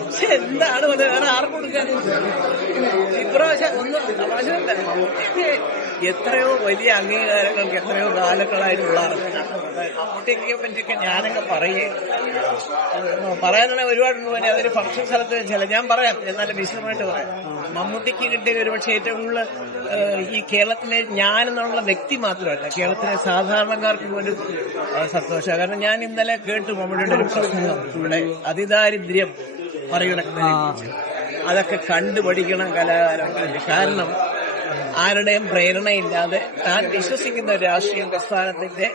പക്ഷെ എന്താണ് വേറെ ആർക്കും കൊടുക്കാൻ ഇപ്രാവശ്യം ഒന്നും തമാശല്ല. എത്രയോ വലിയ അംഗീകാരങ്ങൾക്ക് എത്രയോ കാലങ്ങളായിട്ടുള്ള മമ്മൂട്ടിയെ പറ്റിയൊക്കെ ഞാനൊക്കെ പറയാനാണെങ്കിൽ ഒരുപാട് പോലെ അതൊരു ഫംഗ്ഷൻ സ്ഥലത്ത് വെച്ചല്ല ഞാൻ പറയാം. എന്നാലും വിശദമായിട്ട് പറയാം. മമ്മൂട്ടിക്ക് കിട്ടിയ ഒരുപക്ഷെ ഏറ്റവും കൂടുതൽ ഈ കേരളത്തിലെ ഞാനെന്നുള്ള വ്യക്തി മാത്രമല്ല, കേരളത്തിലെ സാധാരണക്കാർക്ക് പോലും സന്തോഷമാണ്. കാരണം ഞാൻ ഇന്നലെ കേട്ടു മമ്മൂട്ടിയുടെ ഒരു പ്രസംഗം ഇവിടെ അതിദാരിദ്ര്യം മറികടക്കുന്നതിനെ അതൊക്കെ കണ്ടുപഠിക്കണം കലാകാരന്മാർ. കാരണം ആരുടെയും പ്രേരണയില്ലാതെ താൻ വിശ്വസിക്കുന്ന ഒരു രാഷ്ട്രീയ പ്രസ്ഥാനത്തിന്റെ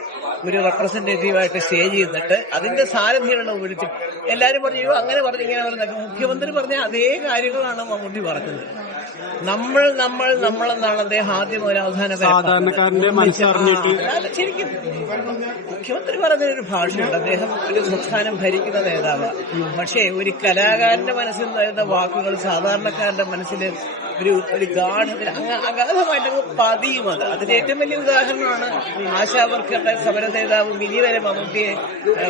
ഒരു റെപ്രസെന്റേറ്റീവായിട്ട് സ്റ്റേജ് ചെയ്തിട്ട് അതിന്റെ സാരഥികളുടെ വിളിച്ച് എല്ലാരും പറഞ്ഞു അങ്ങനെ പറഞ്ഞു ഇങ്ങനെ പറഞ്ഞ മുഖ്യമന്ത്രി പറഞ്ഞ അതേ കാര്യങ്ങളാണ് മമ്മൂട്ടി പറഞ്ഞത്. നമ്മളെന്നാണ് അദ്ദേഹം ആദ്യം ഒരു അവസാന ശരിക്കും മുഖ്യമന്ത്രി പറഞ്ഞൊരു ഭാഷയുണ്ട്. അദ്ദേഹം ഒരു സംസ്ഥാനം ഭരിക്കുന്ന നേതാവ്. പക്ഷേ ഒരു കലാകാരന്റെ മനസ്സിൽ വരുന്ന വാക്കുകൾ സാധാരണക്കാരന്റെ മനസ്സിൽ ഒരു അഗാധമായിട്ട് പതിയും. അതിന് ഏറ്റവും വലിയ ഉദാഹരണമാണ് ആശാവർക്കറുടെ സമര നേതാവ് മിനി വരെ മമ്മൂട്ടിയെ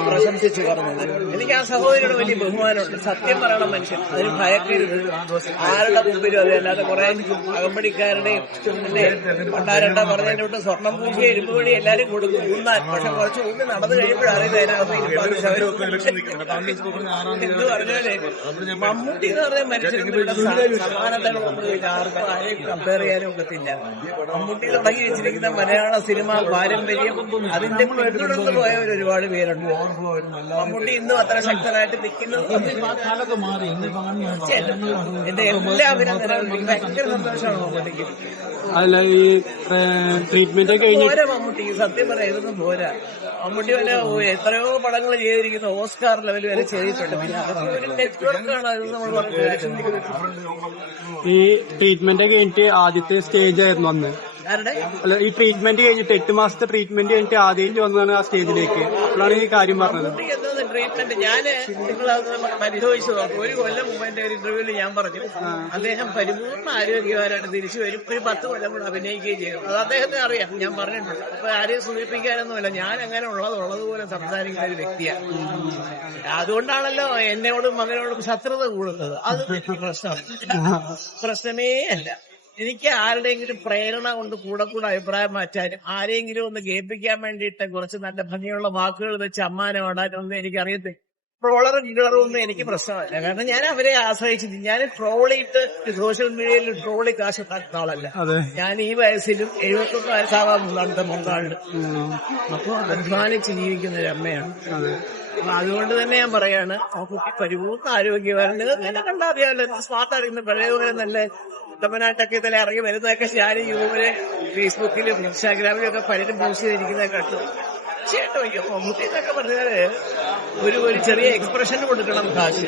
പ്രശംസിച്ചു പറഞ്ഞത്. എനിക്ക് ആ സഹോദരിയുടെ വലിയ ബഹുമാനമുണ്ട്. സത്യം പറയണം മനുഷ്യൻ, അതിന് ഭയക്കരുത്. ആരുടെ മുമ്പിലും അത് അല്ലാതെ കുറെ അകമ്പടിക്കാരുടെയും പണ്ടാരണ്ട പറഞ്ഞതിനോട്ട് സ്വർണ്ണം പൂശിയ ഇരുമ്പ് വഴി എല്ലാരും കൊടുക്കും ഊന്നാൻ. പക്ഷെ കുറച്ച് ഊന്ന് നടന്നു കഴിയുമ്പോഴറിയില്ല എന്ത് പറഞ്ഞാലേ മമ്മൂട്ടി എന്ന് പറഞ്ഞ മനുഷ്യരുടെ സമാനതകളൊന്നും ആർക്കും ആരെയും കമ്പയർ ചെയ്യാനും ഒക്കത്തില്ല. മമ്മൂട്ടി തുടങ്ങി വെച്ചിരിക്കുന്ന മലയാള സിനിമ പാരമ്പര്യം അതിന്റെ പിന്തുടർന്ന് പോയവർ ഒരുപാട് പേരുണ്ട്. മമ്മൂട്ടി ഇന്നും അത്ര ശക്തനായിട്ട് നിൽക്കുന്നത് എന്റെ എല്ലാ അഭിനന്ദനവും. ഭയങ്കര സന്തോഷമാണ് മമ്മൂട്ടിക്ക്. അല്ല ഈ ട്രീറ്റ്മെന്റ് പോരാ മമ്മൂട്ടിക്ക്, സത്യം പറയാം ഇതൊന്നും പോരാ. മമ്മൂട്ടി വല്ല എത്രയോ പടങ്ങൾ ചെയ്തിരിക്കുന്ന ഓസ്കാർ ലെവൽ വരെ ചെയ്തിട്ടുണ്ട്. പിന്നെ അതൊക്കെ ഒരു നെറ്റ്വർക്കാണ്. അത് നമ്മൾ പറഞ്ഞു. ഈ ട്രീറ്റ്മെന്റ് കഴിഞ്ഞിട്ട് ആദ്യത്തെ സ്റ്റേജ് ആയിരുന്നു അന്ന്. അല്ല ഈ ട്രീറ്റ്മെന്റ് കഴിഞ്ഞിട്ട് 8 മാസത്തെ ട്രീറ്റ്മെന്റ് കഴിഞ്ഞിട്ട് ആദ്യം വന്നതാണ് ആ സ്റ്റേജിലേക്ക്. അപ്പോഴാണ് ഈ കാര്യം പറഞ്ഞത്. ട്രീറ്റ്മെന്റ് ഞാന് നിങ്ങളത് പരിശോധിച്ചു നോക്കും. ഒരു കൊല്ലം മുമ്പ് എന്റെ ഒരു ഇന്റർവ്യൂവിൽ ഞാൻ പറഞ്ഞു അദ്ദേഹം പരിപൂർണ്ണ ആരോഗ്യവാനായിട്ട് തിരിച്ചു വരും, ഒരു 10 കൊല്ലം കൂടെ അഭിനയിക്കുകയും ചെയ്യും. അത് അദ്ദേഹത്തെ അറിയാം, ഞാൻ പറഞ്ഞിട്ടുണ്ട്. അപ്പൊ ആരെയും സൂചിപ്പിക്കാനൊന്നുമില്ല. ഞാൻ അങ്ങനെ ഉള്ളതുപോലെ സംസാരിക്കുന്ന ഒരു വ്യക്തിയാണ്. അതുകൊണ്ടാണല്ലോ എന്നോടും മകനോടും ശത്രുത കൂടുന്നത്. അത് പ്രശ്നമേ അല്ല. എനിക്ക് ആരുടെയെങ്കിലും പ്രേരണ കൊണ്ട് കൂടെ അഭിപ്രായം മാറ്റാനും ആരെങ്കിലും ഒന്ന് കേൾപ്പിക്കാൻ വേണ്ടിയിട്ട് കുറച്ച് നല്ല ഭംഗിയുള്ള വാക്കുകൾ വെച്ച് അമ്മാനെ ഓടാനൊന്നും എനിക്കറിയത്തില്ല. ട്രോളറും ഗിളറും എനിക്ക് പ്രശ്നമല്ല. കാരണം ഞാൻ അവരെ ആശ്രയിച്ചിട്ട് ഞാൻ ട്രോളിയിട്ട് സോഷ്യൽ മീഡിയയിൽ ട്രോളി കാശ് ഉണ്ടാക്കുന്ന ആളല്ല. ഞാൻ ഈ വയസ്സിലും 71 വയസ്സാവാൻ മുന്നാണ്ട്. അപ്പൊ അധ്വാനിച്ച് ജീവിക്കുന്ന ഒരു അമ്മയാണ്. അപ്പൊ അതുകൊണ്ട് തന്നെ ഞാൻ പറയാണ് ആ കുട്ടി പരിപൂർണ്ണ ആരോഗ്യവാൻ. നിങ്ങൾക്ക് എന്നെ കണ്ടാൽ അറിയാമല്ലോ, സ്മാർട്ടായിരിക്കുന്ന പഴയപോലെ നല്ല ഉത്തമനായിട്ടൊക്കെ ഇതിൽ ഇറങ്ങി വരുന്നതൊക്കെ ഞാൻ യൂട്യൂബില് ഫേസ്ബുക്കിലും ഇൻസ്റ്റാഗ്രാമിലും ഒക്കെ പലരും പോസ്റ്റ് ചെയ്തിരിക്കുന്നത് കണ്ടു. ചേട്ടോ അയ്യോ മമ്മൂട്ടി എന്നൊക്കെ പറഞ്ഞാല് ഒരു ചെറിയ എക്സ്പ്രഷൻ കൊടുക്കണം കാശ്.